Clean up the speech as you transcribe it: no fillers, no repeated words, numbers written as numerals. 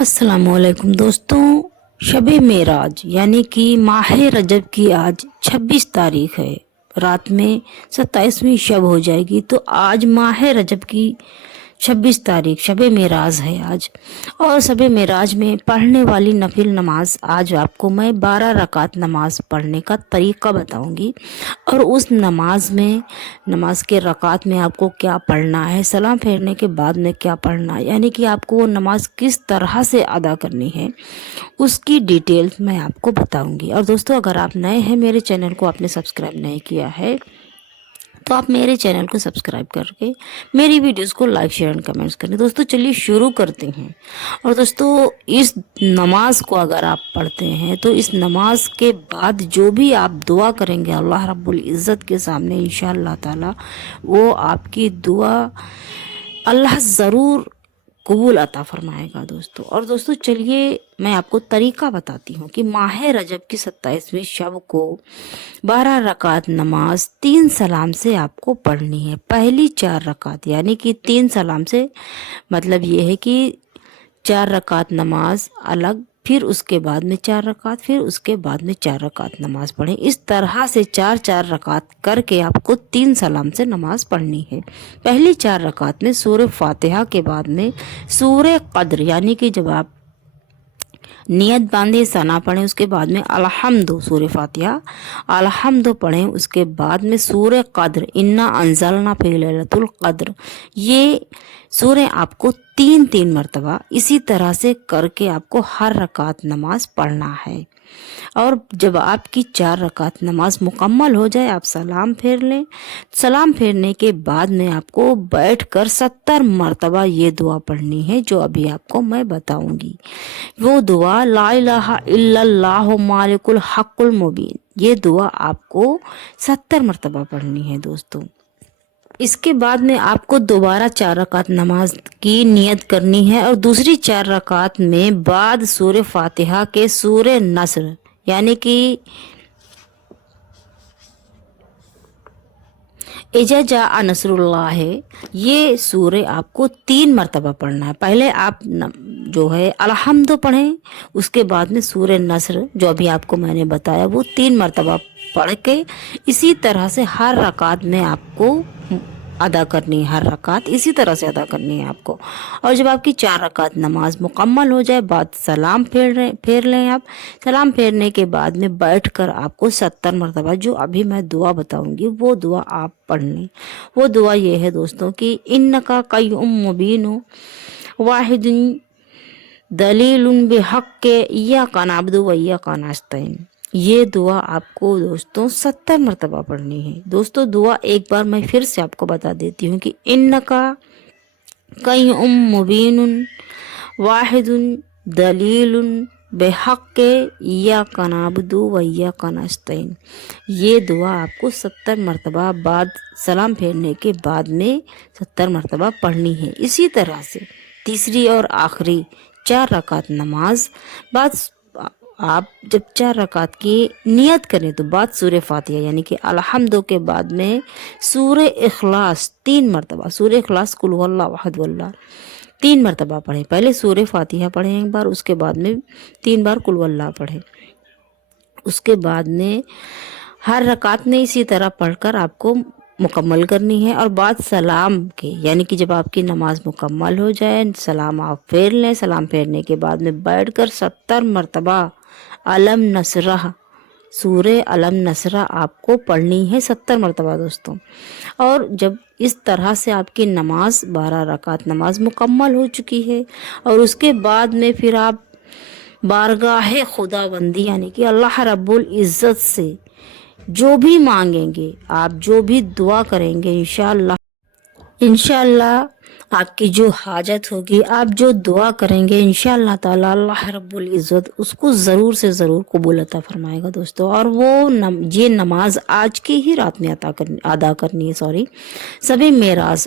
السلام علیکم دوستوں، شب معراج یعنی کہ ماہ رجب کی آج 26 تاریخ ہے۔ رات میں 27ویں شب ہو جائے گی، تو آج ماہ رجب کی 26 تاریخ شب معراج ہے آج۔ اور شب معراج میں پڑھنے والی نفل نماز آج آپ کو میں 12 رکعت نماز پڑھنے کا طریقہ بتاؤں گی، اور اس نماز کے رکعت میں آپ کو کیا پڑھنا ہے، سلام پھیرنے کے بعد میں کیا پڑھنا ہے، یعنی کہ آپ کو وہ نماز کس طرح سے ادا کرنی ہے، اس کی ڈیٹیلز میں آپ کو بتاؤں گی۔ اور دوستو، اگر آپ نئے ہیں میرے چینل کو آپ نے سبسکرائب نہیں کیا ہے تو آپ میرے چینل کو سبسکرائب کر کے میری ویڈیوز کو لائک شیئر اور کمنٹس کریں۔ دوستو چلیے شروع کرتے ہیں۔ اور دوستو، اس نماز کو اگر آپ پڑھتے ہیں تو اس نماز کے بعد جو بھی آپ دعا کریں گے اللہ رب العزت کے سامنے، انشاءاللہ تعالی وہ آپ کی دعا اللہ ضرور قبول عطا فرمائے گا دوستو۔ اور دوستو چلیے میں آپ کو طریقہ بتاتی ہوں کہ ماہ رجب کی 27ویں شب کو 12 رکعت نماز 3 سلام سے آپ کو پڑھنی ہے۔ پہلی 4 رکعت یعنی کہ 3 سلام سے مطلب یہ ہے کہ 4 رکعت نماز الگ، پھر اس کے بعد میں 4 رکعت، پھر اس کے بعد میں 4 رکعت نماز پڑھیں۔ اس طرح سے 4 رکعت کر کے آپ کو 3 سلام سے نماز پڑھنی ہے۔ پہلی 4 رکعت میں سورہ فاتحہ کے بعد میں سورہ قدر، یعنی کہ جب آپ نیت باندھے ثنا پڑھیں، اس کے بعد میں الحمد، سورہ فاتحہ الحمد پڑھیں، اس کے بعد میں سورہ قدر انا انزلنا فی لیلۃ القدر، یہ سورہ آپ کو 3 مرتبہ اسی طرح سے کر کے آپ کو ہر رکعت نماز پڑھنا ہے۔ اور جب آپ کی 4 رکعت نماز مکمل ہو جائے آپ سلام پھیر لیں۔ سلام پھیرنے کے بعد میں آپ کو بیٹھ کر 70 مرتبہ یہ دعا پڑھنی ہے جو ابھی آپ کو میں بتاؤں گی۔ وہ دعا لا الہ الا اللہ مالک الحق المبین، یہ دعا آپ کو 70 مرتبہ پڑھنی ہے دوستو۔ اس کے بعد میں آپ کو دوبارہ 4 رکعت نماز کی نیت کرنی ہے، اور دوسری 4 رکعت میں بعد سورہ فاتحہ کے سورہ نصر، یعنی کہ اذا جاء نصر اللہ ہے، یہ سورہ آپ کو 3 مرتبہ پڑھنا ہے۔ پہلے آپ جو ہے الحمد پڑھیں، اس کے بعد میں سورہ نصر جو ابھی آپ کو میں نے بتایا وہ 3 مرتبہ پڑھ کے اسی طرح سے ہر رکعت میں آپ کو ادا کرنی ہے، ہر رکعت اسی طرح سے ادا کرنی ہے آپ کو۔ اور جب آپ کی 4 رکعت نماز مکمل ہو جائے بعد سلام پھیر لیں آپ۔ سلام پھیرنے کے بعد میں بیٹھ کر آپ کو 70 مرتبہ جو ابھی میں دعا بتاؤں گی وہ دعا آپ پڑھ لیں۔ وہ دعا یہ ہے دوستوں کہ انکا قیوم مبین واحد دلیل بحق ایاک نعبد و ایاک نستعین، یہ دعا آپ کو دوستوں 70 مرتبہ پڑھنی ہے۔ دوستوں دعا ایک بار میں پھر سے آپ کو بتا دیتی ہوں کہ انکا قیوم مبین واحد دلیل بحق ایاک نعبد و ایاک نستعین، یہ دعا آپ کو 70 مرتبہ بعد سلام پھیرنے کے بعد میں 70 مرتبہ پڑھنی ہے۔ اسی طرح سے تیسری اور آخری 4 رکعت نماز بعد آپ جب 4 رکعت کی نیت کریں تو بعد سورہ فاتحہ یعنی کہ الحمد کے بعد میں سورہ اخلاص 3 مرتبہ، سورہ اخلاص قل هو اللہ احد واللہ 3 مرتبہ پڑھیں۔ پہلے سورہ فاتحہ پڑھیں ایک بار، اس کے بعد میں 3 بار قل هو اللہ پڑھیں۔ اس کے بعد میں ہر رکعت میں اسی طرح پڑھ کر آپ کو مکمل کرنی ہے، اور بعد سلام کے یعنی کہ جب آپ کی نماز مکمل ہو جائے سلام آپ پھیر لیں۔ سلام پھیرنے کے بعد میں بیٹھ کر 70 مرتبہ علم نصرہ، سورہ علم نصرہ آپ کو پڑھنی ہے 70 مرتبہ دوستوں۔ اور جب اس طرح سے آپ کی نماز 12 رکعت نماز مکمل ہو چکی ہے، اور اس کے بعد میں پھر آپ بارگاہ خدا بندی یعنی کہ اللہ رب العزت سے جو بھی مانگیں گے، آپ جو بھی دعا کریں گے، انشاءاللہ آپ کی جو حاجت ہوگی، آپ جو دعا کریں گے انشاءاللہ تعالی اللہ رب العزت اس کو ضرور سے ضرور قبول عطا فرمائے گا دوستو۔ اور وہ یہ نماز آج کی ہی رات میں ادا کرنی ہے، شب معراج